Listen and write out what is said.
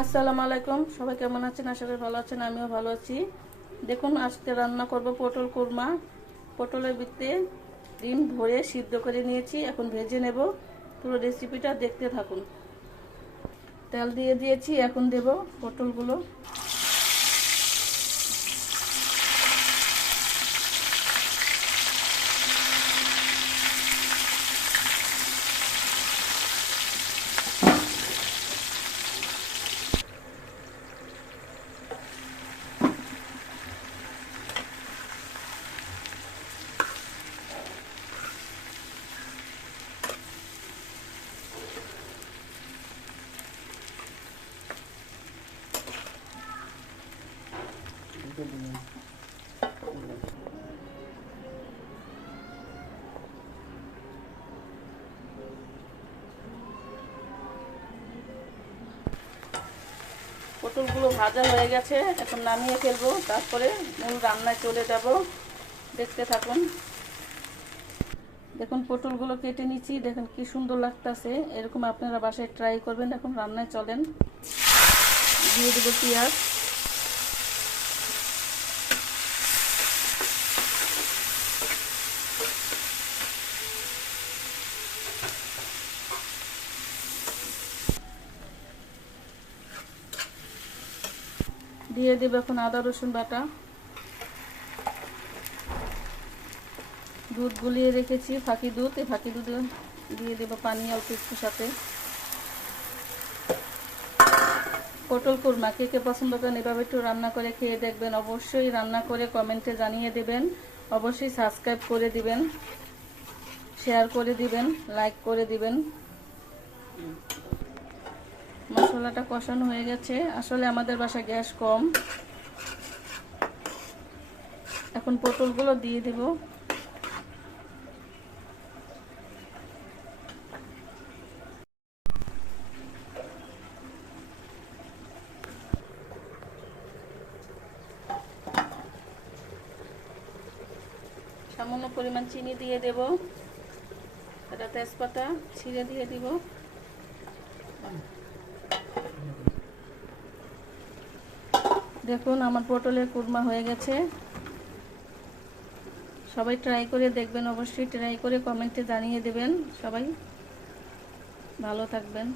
আসসালামু আলাইকুম, সবাই কেমন আছেন? আশা করি ভালো আছেন, আমিও ভালো আছি। দেখুন, আজকে রান্না করব পটল কোরমা। পটলের ভিতরে ডিম ভরে সিদ্ধ করে নিয়েছি, এখন ভেজে নেব। পুরো রেসিপিটা দেখতে থাকুন। তেল দিয়ে দিয়েছি, এখন দেব পটলগুলো। পটলগুলো ভাজা হয়ে গেছে, এখন নামিয়ে ফেলবো, তারপরে মূল রান্নায় চলে যাব। দেখতে থাকুন। দেখুন, পটলগুলো কেটে নিচ্ছি, দেখুন কি সুন্দর লাগতেছে। এরকম আপনারা বাসায় ট্রাই করবেন। এখন রান্নায় চলেন। দিয়ে দেবো পেঁয়াজ, দিয়ে দেবো এখন আদা রসুন বাটা। দুধ গুলিয়ে রেখেছি, ফাঁকি দুধ, এই ফাঁকি দুধে দিয়ে দেবো পানি অল্প একটু সাথে। পটল কোরমা কে কে পছন্দ করেন, এভাবে একটু রান্না করে খেয়ে দেখবেন। অবশ্যই রান্না করে কমেন্টে জানিয়ে দেবেন। অবশ্যই সাবস্ক্রাইব করে দিবেন, শেয়ার করে দিবেন, লাইক করে দিবেন। মশলাটা কষানো হয়ে গেছে। আসলে আমাদের বাসায় গ্যাস কম। এখন পটলগুলো দিয়ে দিব। সামান্য পরিমাণ চিনি দিয়ে দেব, এটা তেজপাতা ছিঁড়ে দিয়ে দিব। দেখুন, আমার পটলের কুরমা হয়ে গেছে। সবাই ট্রাই করে দেখবেন, অবশ্যই ট্রাই করে কমেন্টে জানিয়ে দেবেন। সবাই ভালো থাকবেন।